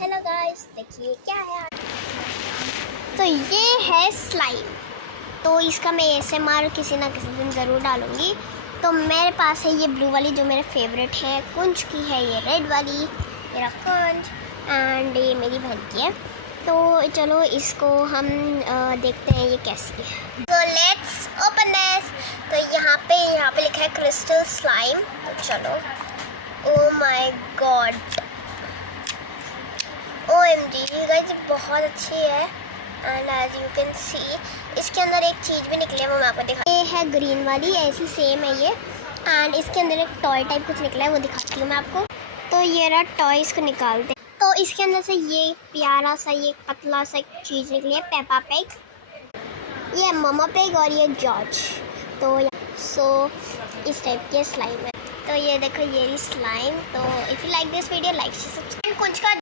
Hello guys, देखिए क्या है। तो ये है स्लाइम। तो इसका मैं ASMR किसी ना किसी दिन ज़रूर डालूँगी। तो मेरे पास है ये ब्लू वाली जो मेरे फेवरेट है, कुंज की है ये रेड वाली, मेरा कुंज, एंड ये मेरी बहन की है। तो चलो इसको हम देखते हैं ये कैसी है। तो लेट्स ओपन दिस। तो यहाँ पे लिखा है क्रिस्टल स्लाइम। तो चलो, oh my god, OMG guys, बहुत अच्छी है। And as you can see इसके अंदर एक चीज़ भी निकली है, वो मैं आपको दिखा। ये है ग्रीन वाली, ऐसी सेम है ये। एंड इसके अंदर एक टॉय टाइप कुछ निकला है, वो दिखाती हूँ मैं आपको। तो ये रहा टॉय, इसको निकालते। तो इसके अंदर से ये प्यारा सा ये पतला सा एक चीज़ निकली है, पेपा पिग, ये ममा पिग और ये जॉर्ज। तो सो इस टाइप के स्लाइम है। तो ये देखो, ये स्लाइम। तो if you like this video, like subscribe. कुछ का